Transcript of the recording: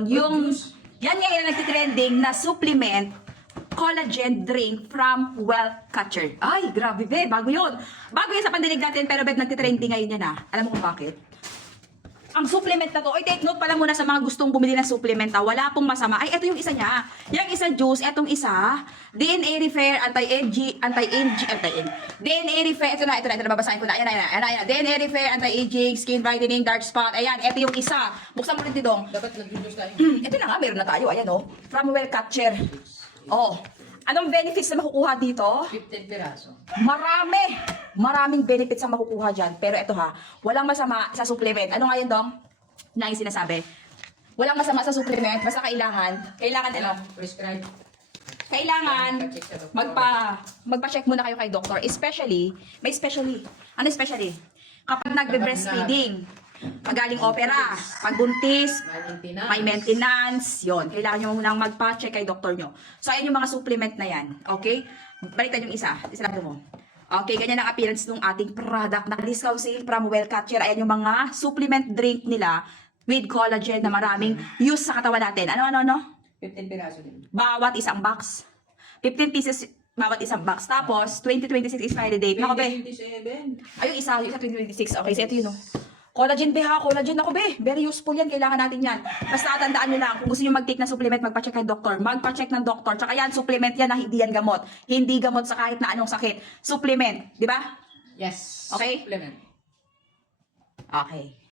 ngayon, yan ngayon ang nagtitrending na supplement, collagen drink from Well Catcher. Ay, grabe be, bago yun. Bago yun sa pandinig natin, pero be, nagtitrending ngayon yan Alam mo kung bakit? Ang supplement na to, take note pala muna sa mga gustong bumili ng supplement wala pong masama. Ay, ito yung isa niya. Yung isa juice, etong isa, DNA Repair, anti-aging, DNA Repair, ito na, babasahin ko na. Ayan. DNA Repair, anti-aging, skin brightening, dark spot. Ayan, ito yung isa. Buksan mo rin Didong. Dapat nag-juice tayo. Ito na nga, meron na tayo. Ayan from Well Catcher. Anong benefits na makukuha dito? 15 piraso. Maraming benefits ang makukuha dyan. Pero ito walang masama sa supplement. Ano nga yun, Dong? Na yung sinasabi. Walang masama sa supplement. Basta kailangan Prescribe. Kailangan magpa-check muna kayo kay doctor. Ano especially? Kapag nagbe-breastfeeding, pagaling opera, pagbuntis, may maintenance, yon. Kailangan nyo munang magpa-check kay doktor nyo. So, ayan yung mga supplement na yan. Okay? Baliktad yung isa. Isarado mo. Okay, ganyan ang appearance ng ating product na discount sale from Well Catcher. Ayan yung mga supplement drink nila with collagen na maraming use sa katawan natin. Ano? 15 piraso din. Bawat isang box. 15 pieces bawat isang box. Tapos, 2026 expiry date. Nako, be. 2027. Ay, yung isa 2026. Okay, so ito yun, Collagen, be collagen ako, be. Very useful yan. Kailangan natin yan. Basta tandaan nyo lang, kung gusto nyo mag-take ng supplement, magpa-check kay doktor. Magpa-check ng doktor. Tsaka yan, supplement yan na hindi yan gamot. Hindi gamot sa kahit na anong sakit. Supplement. Di ba? Yes. Okay? Supplement. Okay.